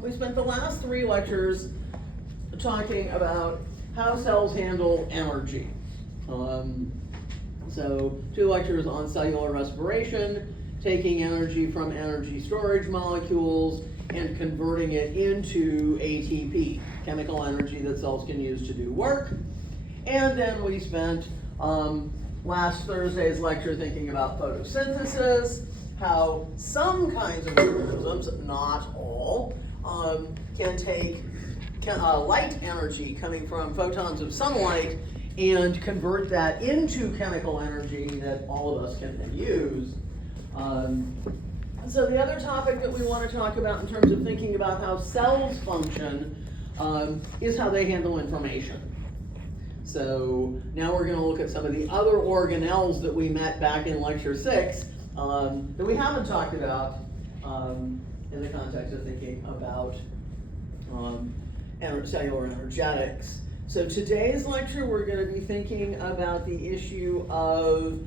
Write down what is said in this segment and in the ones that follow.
We spent the last 3 lectures talking about how cells handle energy. So 2 lectures on cellular respiration, taking energy from energy storage molecules and converting it into ATP, chemical energy that cells can use to do work. And then we spent last Thursday's lecture thinking about photosynthesis, how some kinds of organisms, not all, can take light energy coming from photons of sunlight and convert that into chemical energy that all of us can then use. So the other topic that we want to talk about in terms of thinking about how cells function is how they handle information. So now we're going to look at some of the other organelles that we met back in lecture 6 that we haven't talked about in the context of thinking about cellular energetics. So today's lecture we're going to be thinking about the issue of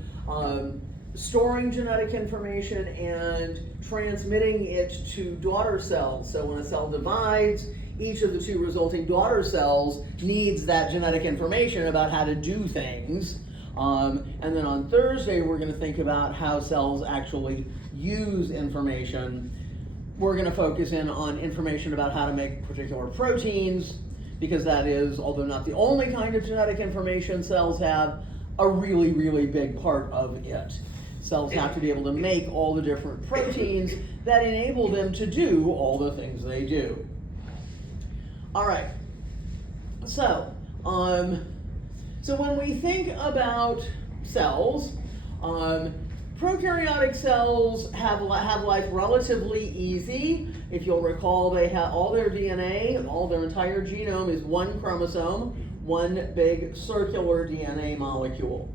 storing genetic information and transmitting it to daughter cells. So when a cell divides, each of the 2 resulting daughter cells needs that genetic information about how to do things. And then on Thursday, we're going to think about how cells actually use information. We're going to focus in on information about how to make particular proteins, because that is, although not the only kind of genetic information cells have, a really, really big part of it. Cells have to be able to make all the different proteins that enable them to do all the things they do. All right, so when we think about cells, prokaryotic cells have life relatively easy. If you'll recall, they have all their DNA, all their entire genome is 1 chromosome, 1 big circular DNA molecule.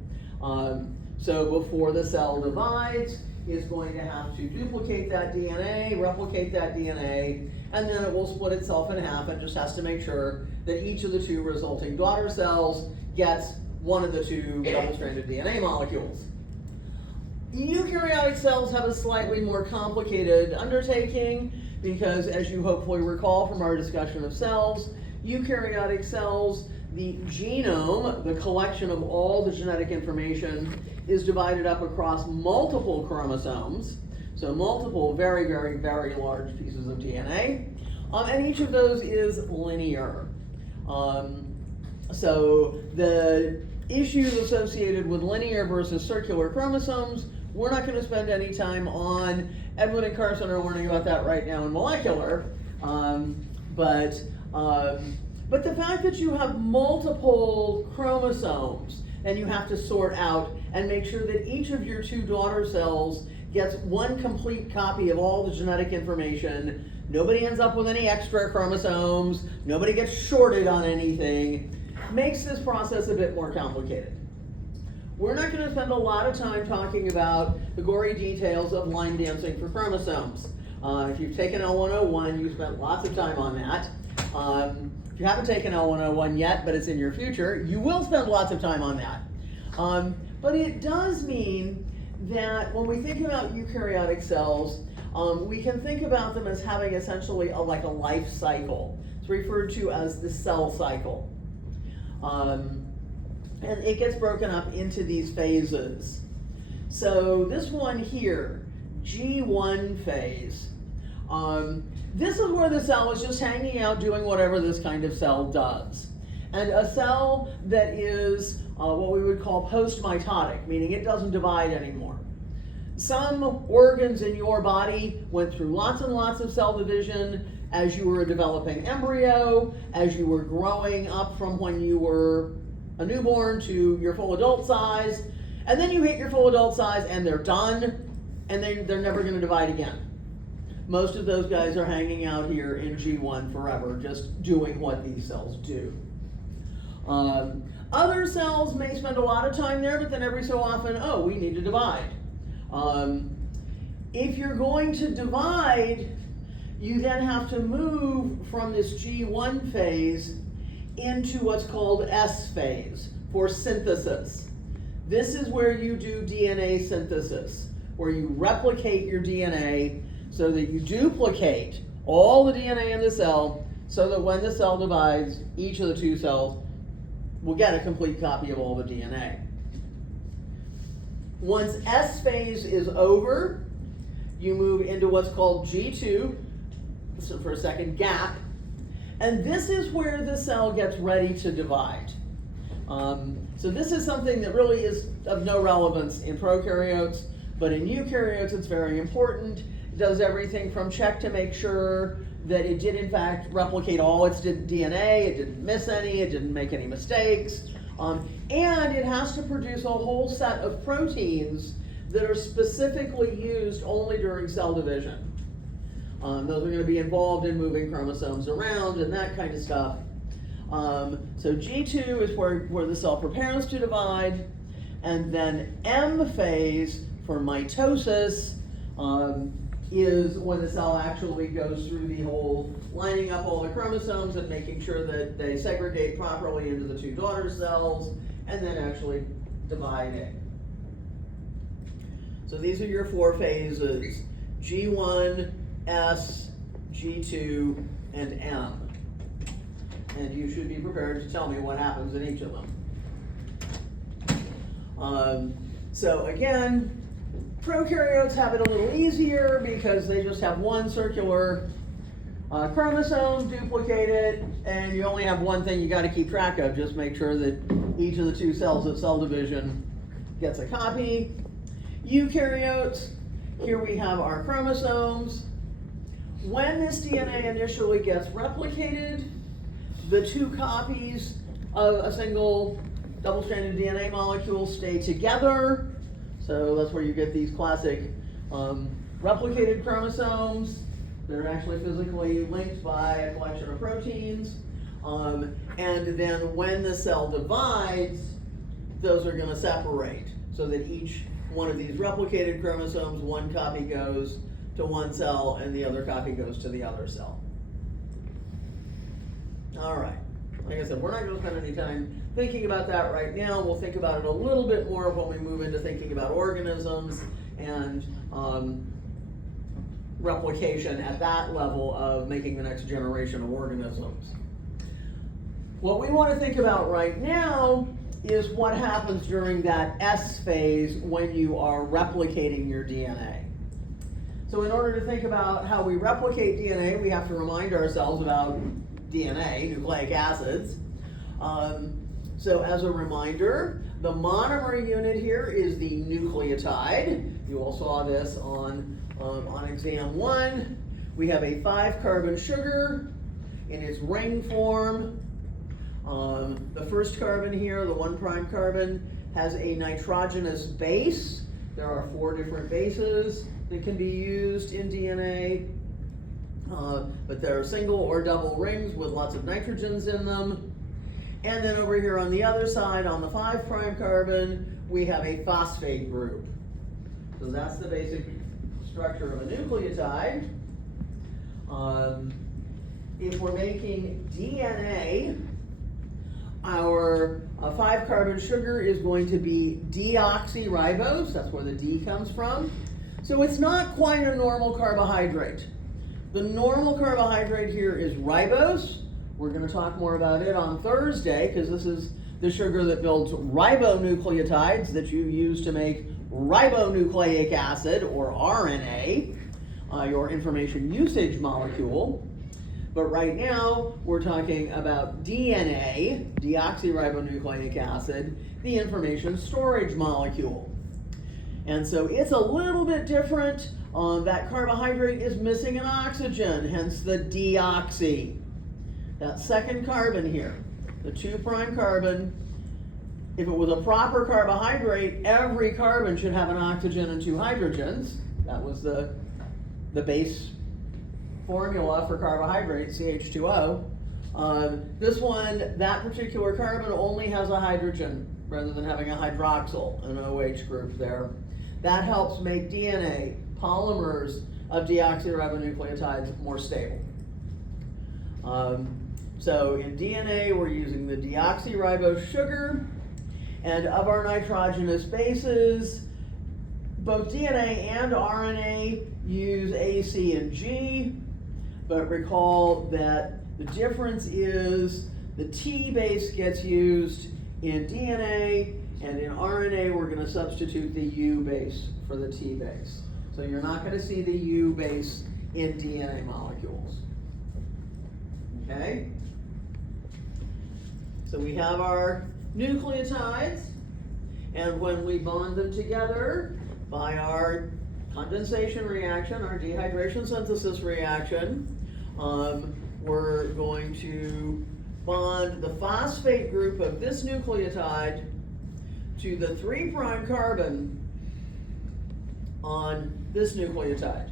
So before the cell divides, it's going to have to duplicate that DNA, replicate that DNA, and then it will split itself in half. It just has to make sure that each of the 2 resulting daughter cells gets one of the 2 double-stranded DNA molecules. Eukaryotic cells have a slightly more complicated undertaking because, as you hopefully recall from our discussion of cells, eukaryotic cells, the genome, the collection of all the genetic information, is divided up across multiple chromosomes, so multiple very, very, very large pieces of DNA, and each of those is linear. So the issues associated with linear versus circular chromosomes, we're not going to spend any time on. Edwin and Carson are learning about that right now in molecular, but the fact that you have multiple chromosomes and you have to sort out and make sure that each of your 2 daughter cells gets 1 complete copy of all the genetic information, nobody ends up with any extra chromosomes, nobody gets shorted on anything, makes this process a bit more complicated. We're not going to spend a lot of time talking about the gory details of line dancing for chromosomes. If you've taken L101, you've spent lots of time on that. If you haven't taken L101 yet, but it's in your future, you will spend lots of time on that. But it does mean that when we think about eukaryotic cells, we can think about them as having essentially like a life cycle. It's referred to as the cell cycle. And it gets broken up into these phases. So this one here, G1 phase, this is where the cell is just hanging out doing whatever this kind of cell does. And a cell that is what we would call post-mitotic, meaning it doesn't divide anymore. Some organs in your body went through lots and lots of cell division as you were a developing embryo, as you were growing up from when you were a newborn to your full adult size, and then you hit your full adult size and they're done, and they're never going to divide again. Most of those guys are hanging out here in G1 forever, just doing what these cells do. Other cells may spend a lot of time there, but then every so often, oh, we need to divide. If you're going to divide, you then have to move from this G1 phase into what's called S phase for synthesis. This is where you do DNA synthesis, where you replicate your DNA so that you duplicate all the DNA in the cell so that when the cell divides, each of the two cells will get a complete copy of all the DNA. Once S phase is over, you move into what's called G2, so for a second, gap, and this is where the cell gets ready to divide. So this is something that really is of no relevance in prokaryotes, but in eukaryotes it's very important. It does everything from check to make sure that it did in fact replicate all its DNA, it didn't miss any, it didn't make any mistakes, and it has to produce a whole set of proteins that are specifically used only during cell division. Those are going to be involved in moving chromosomes around and that kind of stuff. So G2 is where the cell prepares to divide, and then M phase for mitosis is when the cell actually goes through the whole lining up all the chromosomes and making sure that they segregate properly into the two daughter cells and then actually dividing. So these are your four phases: G1, S, G2, and M. And you should be prepared to tell me what happens in each of them. So again, prokaryotes have it a little easier because they just have one circular chromosome, duplicate it, and you only have one thing you got to keep track of. Just make sure that each of the two cells at cell division gets a copy. Eukaryotes, here we have our chromosomes. When this DNA initially gets replicated, the two copies of a single double-stranded DNA molecule stay together. So that's where you get these classic replicated chromosomes that are actually physically linked by a collection of proteins. And then when the cell divides, those are going to separate so that each one of these replicated chromosomes, one copy goes to one cell and the other copy goes to the other cell. All right, like I said, we're not going to spend any time thinking about that right now. We'll think about it a little bit more when we move into thinking about organisms and replication at that level of making the next generation of organisms. What we want to think about right now is what happens during that S phase when you are replicating your DNA. So in order to think about how we replicate DNA, we have to remind ourselves about DNA, nucleic acids. So as a reminder, the monomer unit here is the nucleotide. You all saw this on exam 1. We have a 5-carbon sugar in its ring form. The first carbon here, the 1' carbon, has a nitrogenous base. There are 4 different bases that can be used in DNA. But there are single or double rings with lots of nitrogens in them. And then over here on the other side, on the 5' carbon, we have a phosphate group. So that's the basic structure of a nucleotide. If we're making DNA, our 5-carbon sugar is going to be deoxyribose. That's where the D comes from. So it's not quite a normal carbohydrate. The normal carbohydrate here is ribose. We're going to talk more about it on Thursday because this is the sugar that builds ribonucleotides that you use to make ribonucleic acid, or RNA, your information usage molecule. But right now, we're talking about DNA, deoxyribonucleic acid, the information storage molecule. And so it's a little bit different. That carbohydrate is missing an oxygen, hence the deoxy. That second carbon here, the 2' carbon, if it was a proper carbohydrate, every carbon should have an oxygen and 2 hydrogens. That was the base formula for carbohydrate, CH2O. This one, that particular carbon only has a hydrogen rather than having a hydroxyl, an OH group there. That helps make DNA, polymers of deoxyribonucleotides, more stable. So in DNA, we're using the deoxyribose sugar, and of our nitrogenous bases, both DNA and RNA use A, C, and G. but recall that the difference is the T base gets used in DNA, and in RNA we're going to substitute the U base for the T base. So you're not going to see the U base in DNA molecules. Okay? So we have our nucleotides, and when we bond them together by our condensation reaction, our dehydration synthesis reaction, we're going to bond the phosphate group of this nucleotide to the 3' carbon on this nucleotide.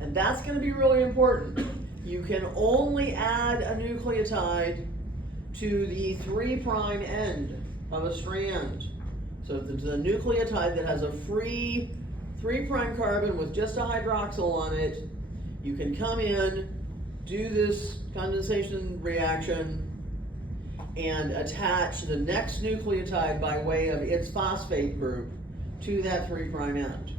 And that's going to be really important. You can only add a nucleotide to the 3' end of a strand. So if it's a nucleotide that has a free 3' carbon with just a hydroxyl on it, you can come in, do this condensation reaction, and attach the next nucleotide by way of its phosphate group to that 3' end.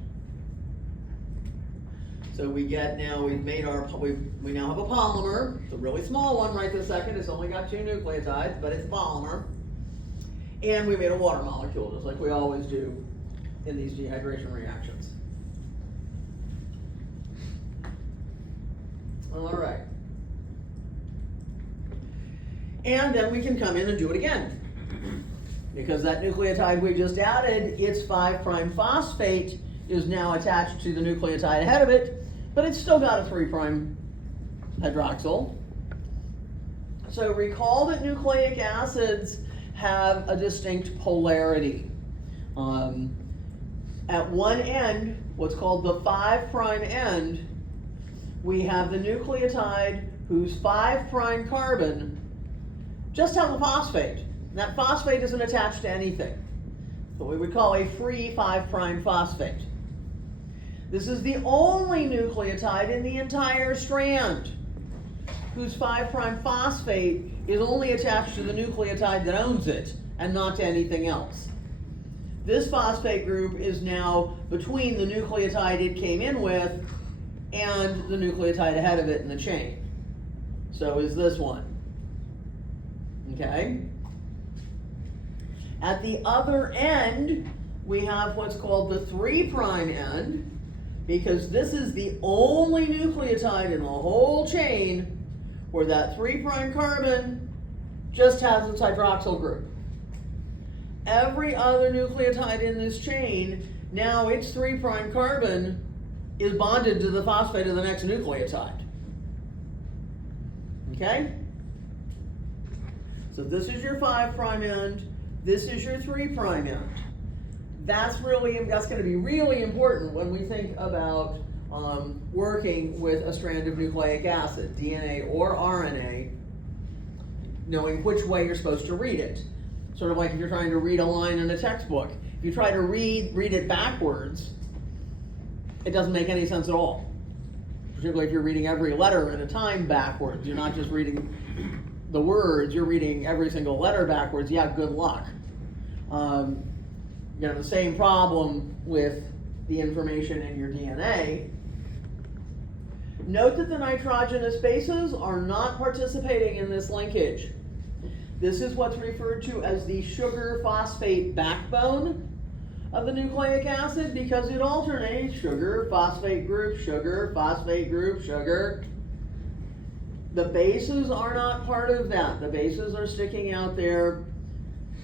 So we get now, we now have a polymer. It's a really small one right this second. It's only got 2 nucleotides, but it's a polymer. And we made a water molecule, just like we always do in these dehydration reactions. All right. And then we can come in and do it again. Because that nucleotide we just added, its 5' phosphate is now attached to the nucleotide ahead of it, but it's still got a 3' hydroxyl. So recall that nucleic acids have a distinct polarity. At one end, what's called the 5' end, we have the nucleotide whose 5' carbon just has a phosphate. And that phosphate isn't attached to anything. What we would call a free 5' phosphate. This is the only nucleotide in the entire strand whose 5' phosphate is only attached to the nucleotide that owns it and not to anything else. This phosphate group is now between the nucleotide it came in with and the nucleotide ahead of it in the chain. So is this one. Okay? At the other end, we have what's called the 3' end, because this is the only nucleotide in the whole chain where that 3' carbon just has its hydroxyl group. Every other nucleotide in this chain, now its 3' carbon is bonded to the phosphate of the next nucleotide. Okay? So this is your 5' end, this is your 3' end. That's going to be really important when we think about working with a strand of nucleic acid, DNA or RNA, knowing which way you're supposed to read it. Sort of like if you're trying to read a line in a textbook. If you try to read it backwards, it doesn't make any sense at all. Particularly if you're reading every letter at a time backwards. You're not just reading the words, you're reading every single letter backwards. Yeah, good luck. You have the same problem with the information in your DNA. Note that the nitrogenous bases are not participating in this linkage. This is what's referred to as the sugar phosphate backbone of the nucleic acid, because it alternates sugar, phosphate group, sugar, phosphate group, sugar. The bases are not part of that. The bases are sticking out there,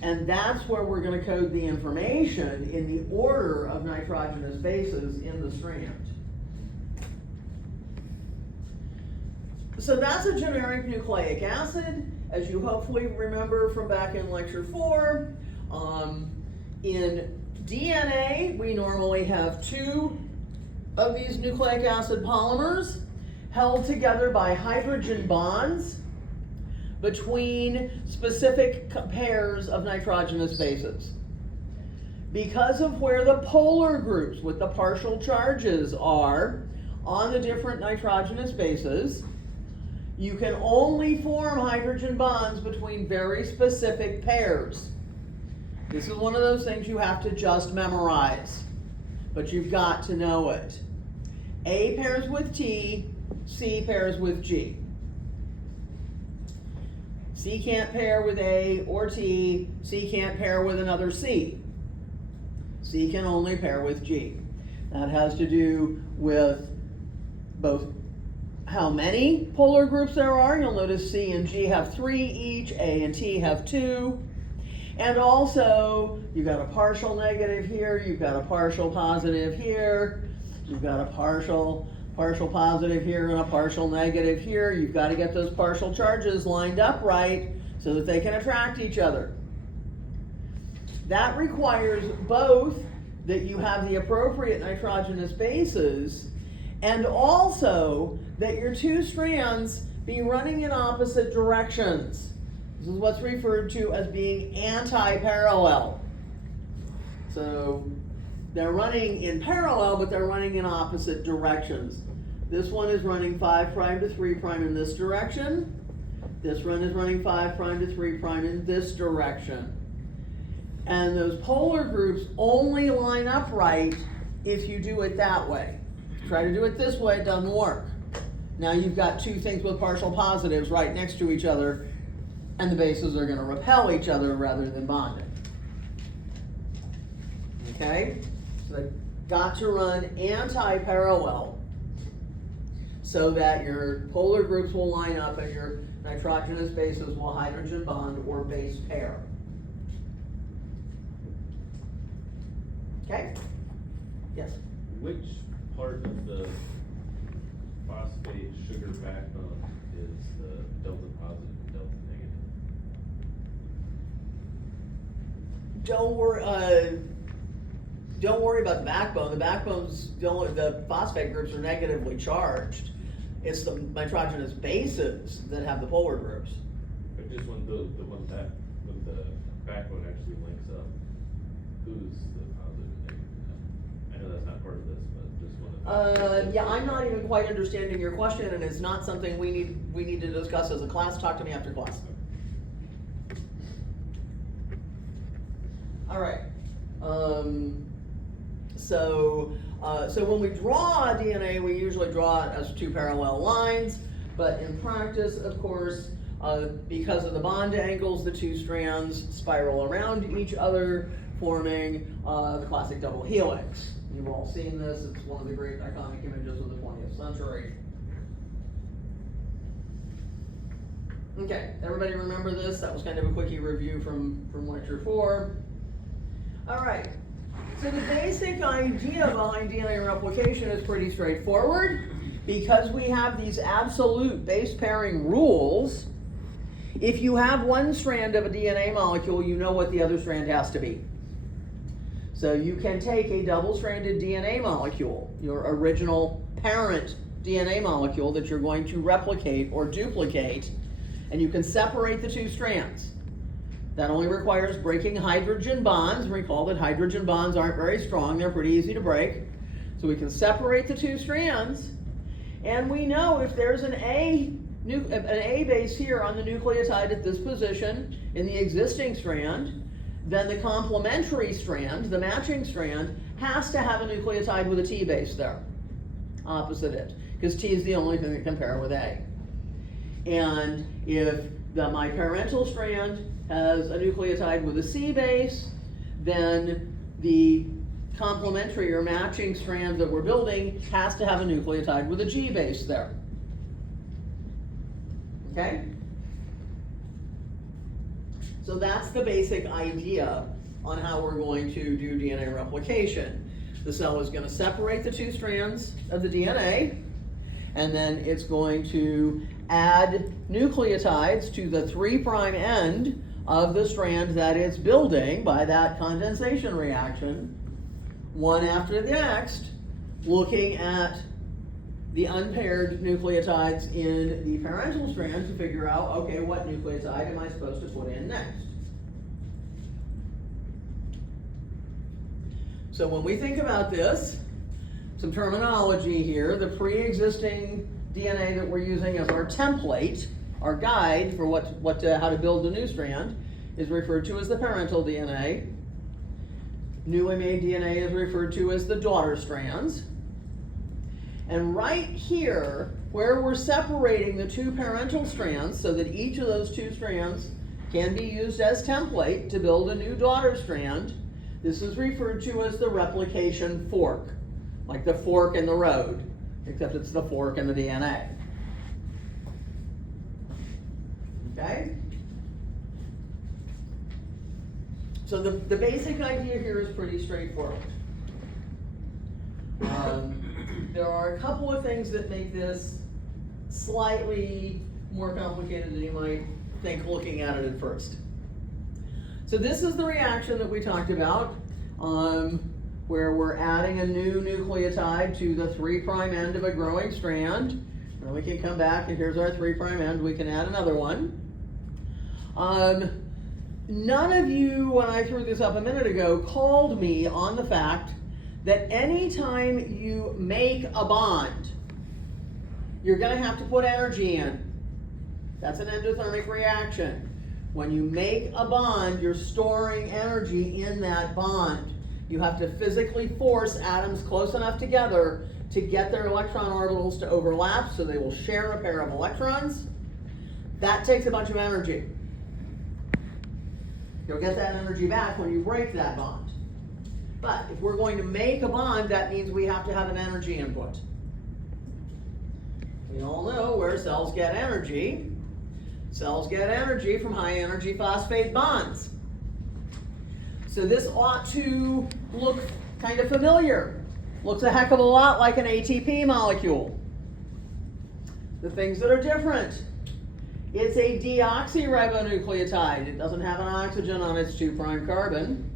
and that's where we're going to code the information in the order of nitrogenous bases in the strand. So that's a generic nucleic acid, as you hopefully remember from back in lecture 4. In DNA, we normally have 2 of these nucleic acid polymers held together by hydrogen bonds between specific pairs of nitrogenous bases. Because of where the polar groups with the partial charges are on the different nitrogenous bases, you can only form hydrogen bonds between very specific pairs. This is one of those things you have to just memorize, but you've got to know it. A pairs with T, C pairs with G. C can't pair with A or T. C can't pair with another C. C can only pair with G. That has to do with both how many polar groups there are. You'll notice C and G have 3 each, A and T have 2. And also, you've got a partial negative here, you've got a partial positive here, you've got a partial positive here and a partial negative here. You've got to get those partial charges lined up right so that they can attract each other. That requires both that you have the appropriate nitrogenous bases and also that your 2 strands be running in opposite directions. This is what's referred to as being anti-parallel. So they're running in parallel, but they're running in opposite directions. This one is running 5' to 3' in this direction. This one is running 5' to 3' in this direction. And those polar groups only line up right if you do it that way. Try to do it this way, it doesn't work. Now you've got 2 things with partial positives right next to each other, and the bases are going to repel each other rather than bonding. Okay? So they've got to run anti-parallel so that your polar groups will line up and your nitrogenous bases will hydrogen bond or base pair. Okay? Yes? Which part of the phosphate sugar backbone is the delta positive and delta negative? Don't worry about the backbone. The backbones, the phosphate groups are negatively charged. It's the nitrogenous bases that have the polar groups. But just when the backbone actually links up, who's the positive and negative? I know that's not part of this, but just want to. Yeah, I'm not even quite understanding your question, and it's not something we need to discuss as a class. Talk to me after class. All right. So when we draw DNA, we usually draw it as 2 parallel lines, but in practice, of course, because of the bond angles, the 2 strands spiral around each other, forming the classic double helix. You've all seen this. It's one of the great iconic images of the 20th century. Okay, everybody remember this? That was kind of a quickie review from lecture 4. All right. So the basic idea behind DNA replication is pretty straightforward. Because we have these absolute base pairing rules, if you have one strand of a DNA molecule, you know what the other strand has to be. So you can take a double-stranded DNA molecule, your original parent DNA molecule that you're going to replicate or duplicate, and you can separate the 2 strands. That only requires breaking hydrogen bonds. Recall that hydrogen bonds aren't very strong. They're pretty easy to break. So we can separate the 2 strands. And we know if there's an A base here on the nucleotide at this position in the existing strand, then the complementary strand, the matching strand, has to have a nucleotide with a T base there, opposite it, because T is the only thing that can pair with A. And if my parental strand has a nucleotide with a C base, then the complementary or matching strand that we're building has to have a nucleotide with a G base there. Okay? So that's the basic idea on how we're going to do DNA replication. The cell is going to separate the 2 strands of the DNA, and then it's going to add nucleotides to the 3' end of the strand that it's building by that condensation reaction, one after the next, looking at the unpaired nucleotides in the parental strand to figure out, okay, what nucleotide am I supposed to put in next? So when we think about this, some terminology here, the pre-existing DNA that we're using as our template, our guide for how to build a new strand, is referred to as the parental DNA. Newly made DNA is referred to as the daughter strands. And right here where we're separating the two parental strands so that each of those two strands can be used as template to build a new daughter strand. This is referred to as the replication fork, like the fork in the road, except it's the fork in the DNA. Okay? So the basic idea here is pretty straightforward. There are a couple of things that make this slightly more complicated than you might think looking at it at first. So this is the reaction that we talked about, where we're adding a new nucleotide to the 3' end of a growing strand. And we can come back, and here's our 3' end. We can add another one. None of you, when I threw this up a minute ago, called me on the fact that anytime you make a bond, you're going to have to put energy in. That's an endothermic reaction. When you make a bond, you're storing energy in that bond. You have to physically force atoms close enough together to get their electron orbitals to overlap so they will share a pair of electrons. That takes a bunch of energy. You'll get that energy back when you break that bond. But if we're going to make a bond, that means we have to have an energy input. We all know where cells get energy. Cells get energy from high energy phosphate bonds. So this ought to look kind of familiar. Looks a heck of a lot like an ATP molecule. The things that are different: it's a deoxyribonucleotide. It doesn't have an oxygen on its 2' carbon.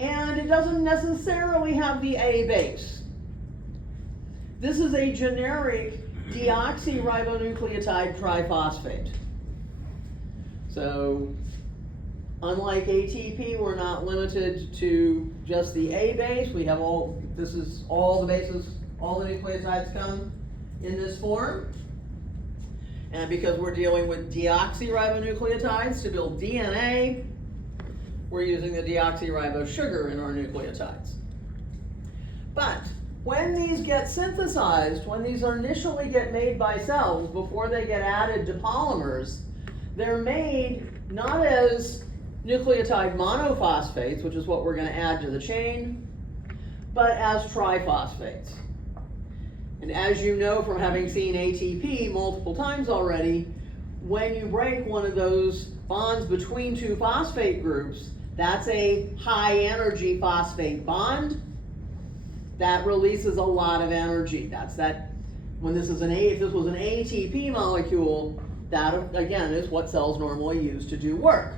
And it doesn't necessarily have the A base. This is a generic deoxyribonucleotide triphosphate. So, unlike ATP, we're not limited to just the A base. We have this is all the bases, all the nucleotides come in this form. And because we're dealing with deoxyribonucleotides to build DNA, we're using the deoxyribosugar in our nucleotides. But when these get synthesized, when these initially get made by cells before they get added to polymers, they're made not as nucleotide monophosphates, which is what we're going to add to the chain, but as triphosphates. And as you know from having seen ATP multiple times already, when you break one of those bonds between two phosphate groups, that's a high energy phosphate bond that releases a lot of energy. That's that, when this is if this was an ATP molecule, that again is what cells normally use to do work.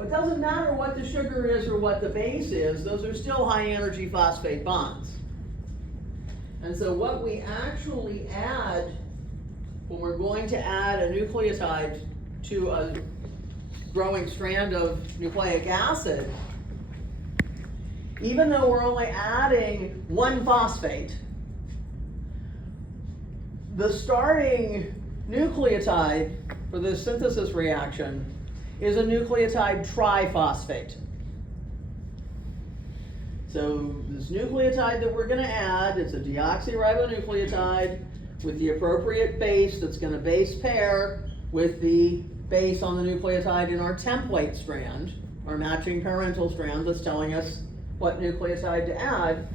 It doesn't matter what the sugar is or what the base is, those are still high energy phosphate bonds. And so what we actually add when we're going to add a nucleotide to a growing strand of nucleic acid, even though we're only adding one phosphate, the starting nucleotide for this synthesis reaction is a nucleotide triphosphate. So this nucleotide that we're going to add, it's a deoxyribonucleotide with the appropriate base that's going to base pair with the base on the nucleotide in our template strand, our matching parental strand that's telling us what nucleotide to add.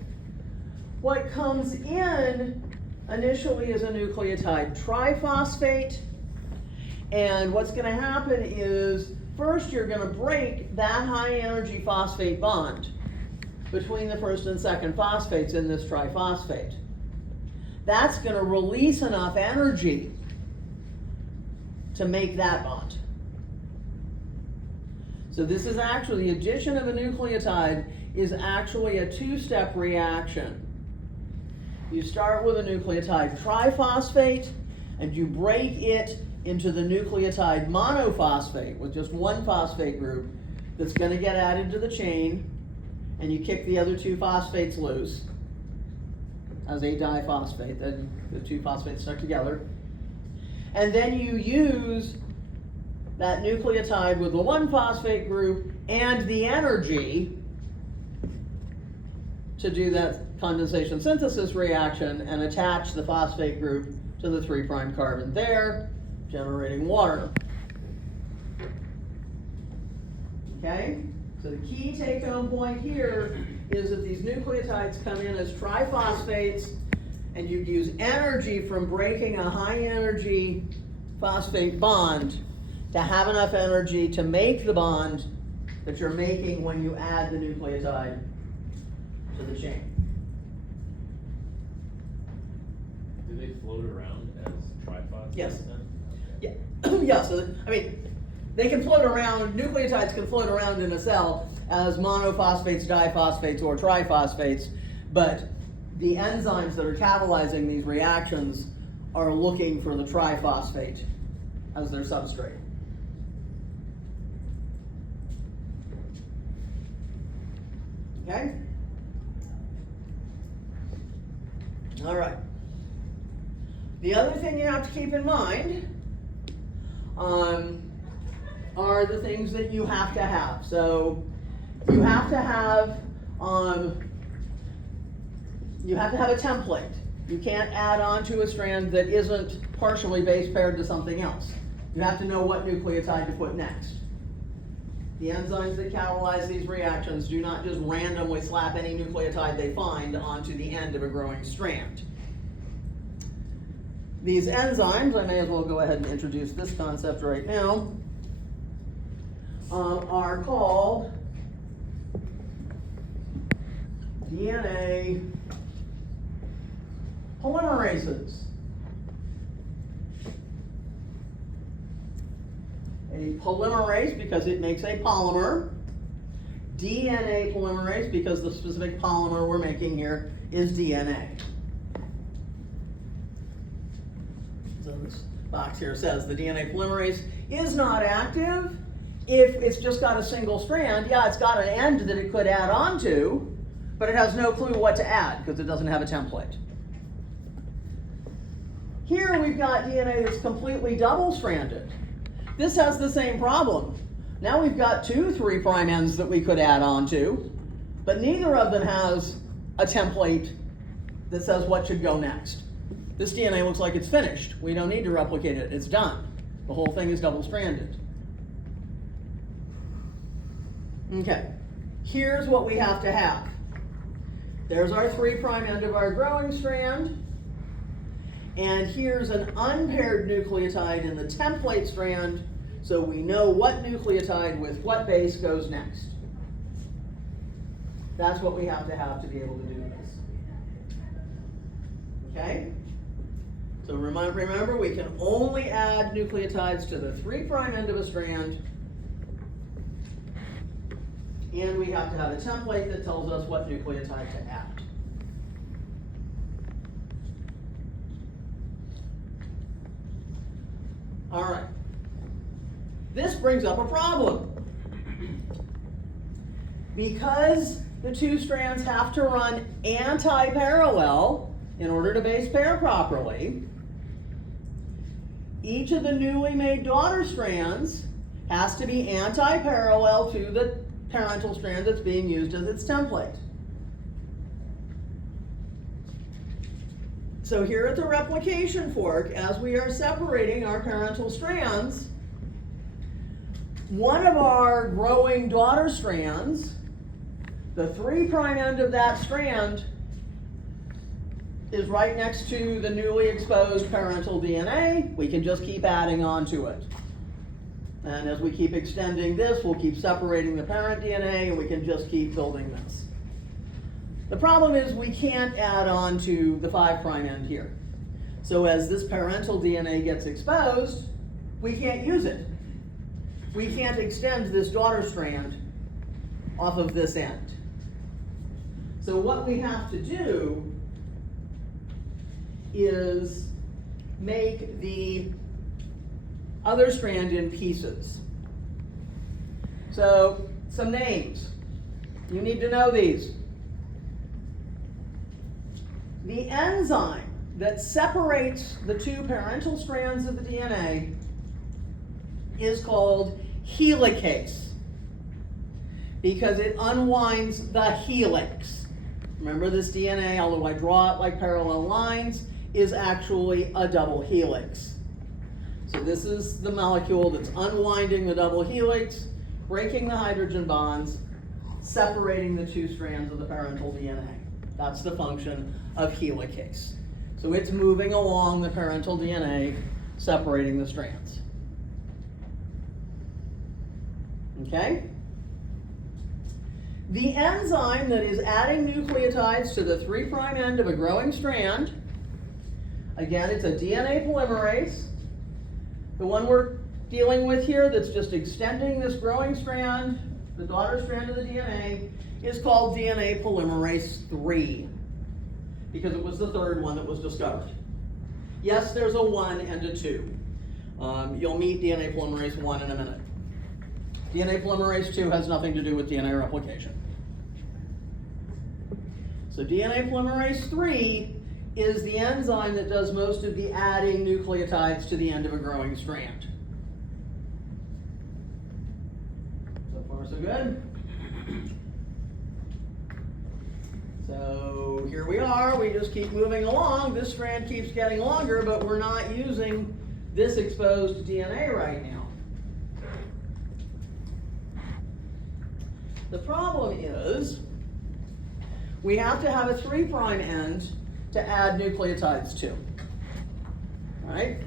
What comes in initially is a nucleotide triphosphate, and what's going to happen is first you're going to break that high energy phosphate bond between the first and second phosphates in this triphosphate. That's going to release enough energy to make that bond. So this is actually, the addition of a nucleotide is actually a two-step reaction. You start with a nucleotide triphosphate and you break it into the nucleotide monophosphate with just one phosphate group that's going to get added to the chain, and you kick the other two phosphates loose as a diphosphate, then the two phosphates stuck together. And then you use that nucleotide with the one phosphate group and the energy to do that condensation synthesis reaction and attach the phosphate group to the 3' carbon there, generating water. Okay? So the key take-home point here is that these nucleotides come in as triphosphates, and you use energy from breaking a high-energy phosphate bond to have enough energy to make the bond that you're making when you add the nucleotide to the chain. Do they float around as triphosphates? Yes. Then? Yeah, yeah. So I mean, they can float around. Nucleotides can float around in a cell as monophosphates, diphosphates, or triphosphates, but the enzymes that are catalyzing these reactions are looking for the triphosphate as their substrate. Okay? All right. The other thing you have to keep in mind are the things that you have to have. So you have to have a template. You can't add on to a strand that isn't partially base paired to something else. You have to know what nucleotide to put next. The enzymes that catalyze these reactions do not just randomly slap any nucleotide they find onto the end of a growing strand. These enzymes, I may as well go ahead and introduce this concept right now, are called DNA polymerases. A polymerase because it makes a polymer. DNA polymerase because the specific polymer we're making here is DNA. So this box here says the DNA polymerase is not active if it's just got a single strand. Yeah, it's got an end that it could add on to, but it has no clue what to add because it doesn't have a template. Here we've got DNA that's completely double-stranded. This has the same problem. Now we've got two 3' ends that we could add on to, but neither of them has a template that says what should go next. This DNA looks like it's finished. We don't need to replicate it. It's done. The whole thing is double-stranded. Okay, here's what we have to have. There's our 3' end of our growing strand. And here's an unpaired nucleotide in the template strand, so we know what nucleotide with what base goes next. That's what we have to be able to do this. Okay? So remember, we can only add nucleotides to the 3' end of a strand, and we have to have a template that tells us what nucleotide to add. All right. This brings up a problem. Because the two strands have to run anti-parallel in order to base pair properly, each of the newly made daughter strands has to be anti-parallel to the parental strand that's being used as its template. So here at the replication fork, as we are separating our parental strands, one of our growing daughter strands, the 3' end of that strand, is right next to the newly exposed parental DNA. We can just keep adding on to it. And as we keep extending this, we'll keep separating the parent DNA, and we can just keep building this. The problem is we can't add on to the 5' end here. So as this parental DNA gets exposed, we can't use it. We can't extend this daughter strand off of this end. So what we have to do is make the other strand in pieces. So some names. You need to know these. The enzyme that separates the two parental strands of the DNA is called helicase because it unwinds the helix. Remember, this DNA, although I draw it like parallel lines, is actually a double helix. So this is the molecule that's unwinding the double helix, breaking the hydrogen bonds, separating the two strands of the parental DNA. That's the function of helicase. So it's moving along the parental DNA, separating the strands. Okay? The enzyme that is adding nucleotides to the 3' end of a growing strand, again, it's a DNA polymerase. The one we're dealing with here that's just extending this growing strand, the daughter strand of the DNA, is called DNA polymerase 3, because it was the third one that was discovered. Yes, there's a 1 and a 2. You'll meet DNA polymerase 1 in a minute. DNA polymerase 2 has nothing to do with DNA replication. So DNA polymerase 3 is the enzyme that does most of the adding nucleotides to the end of a growing strand. So far, so good. So here we are, we just keep moving along. This strand keeps getting longer, but we're not using this exposed DNA right now. The problem is, we have to have a 3' end to add nucleotides to, right?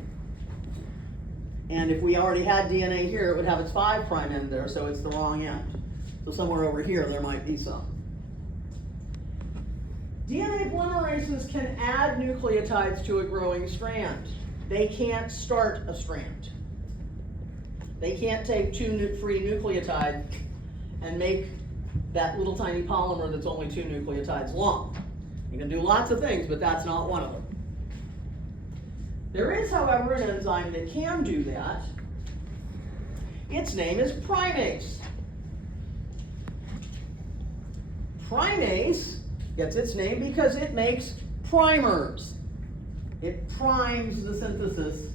And if we already had DNA here, it would have its 5' end there, so it's the wrong end. So somewhere over here, there might be some. DNA polymerases can add nucleotides to a growing strand. They can't start a strand. They can't take 2 free nucleotides and make that little tiny polymer that's only 2 nucleotides long. You can do lots of things, but that's not one of them. There is, however, an enzyme that can do that. Its name is primase. Primase gets its name because it makes primers. It primes the synthesis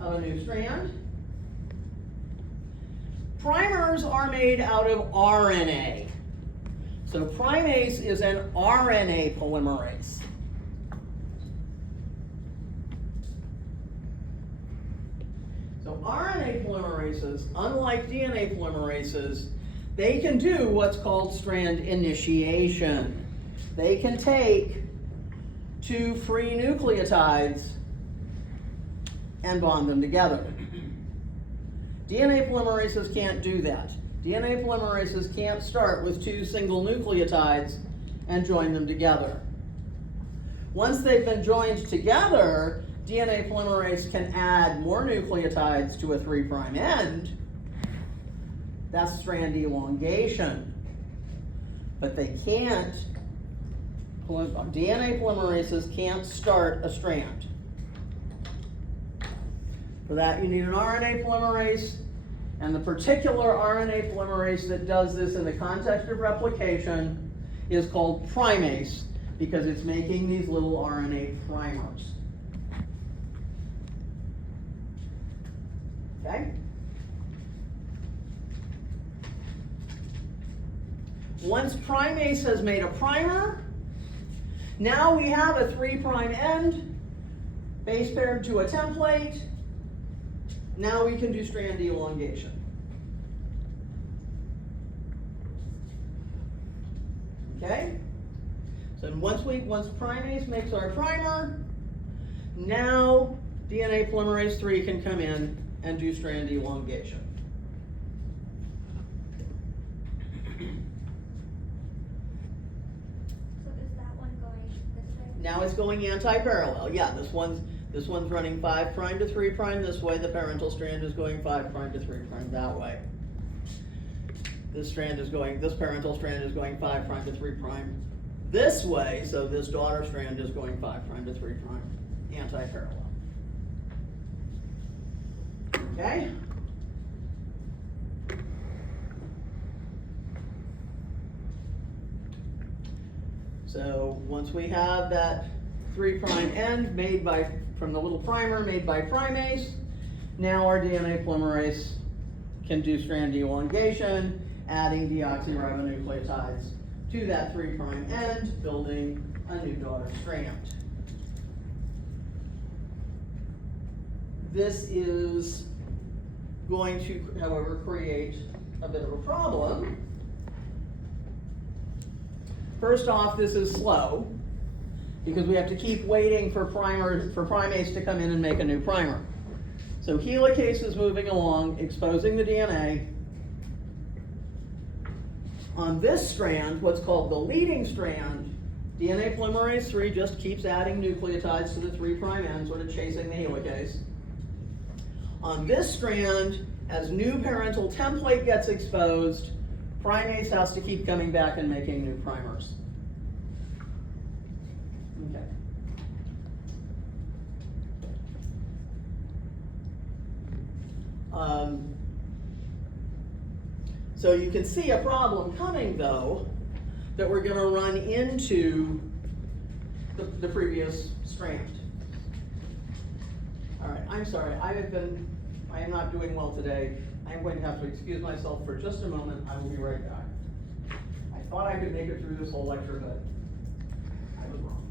of a new strand. Primers are made out of RNA. So primase is an RNA polymerase. So RNA polymerases, unlike DNA polymerases, they can do what's called strand initiation. They can take 2 free nucleotides and bond them together. DNA polymerases can't do that. DNA polymerases can't start with 2 single nucleotides and join them together. Once they've been joined together, DNA polymerase can add more nucleotides to a 3' end. That's strand elongation. But they can't, DNA polymerases can't start a strand. For that, you need an RNA polymerase, and the particular RNA polymerase that does this in the context of replication is called primase, because it's making these little RNA primers. Okay? Once primase has made a primer, now we have a 3' end, base paired to a template. Now we can do strand elongation. Okay? So once primase makes our primer, now DNA polymerase 3 can come in and do strand elongation. So is that one going this way? Now it's going anti-parallel. Yeah, this one's running 5' to 3' this way. The parental strand is going 5' to 3' that way. This parental strand is going 5' to 3' this way, so this daughter strand is going 5' to 3' anti-parallel. Okay? So once we have that 3' end made from the little primer made by primase, now our DNA polymerase can do strand elongation, adding deoxyribonucleotides to that 3' end, building a new daughter strand. This is going to, however, create a bit of a problem. First off, this is slow, because we have to keep waiting for primates to come in and make a new primer. So helicase is moving along, exposing the DNA. On this strand, what's called the leading strand, DNA polymerase 3 just keeps adding nucleotides to the 3' end, sort of chasing the helicase. On this strand, as new parental template gets exposed, primase has to keep coming back and making new primers. Okay. So you can see a problem coming, though, that we're going to run into the previous strand. All right, I'm sorry, I am not doing well today. I'm going to have to excuse myself for just a moment. I will be right back. I thought I could make it through this whole lecture, but I was wrong.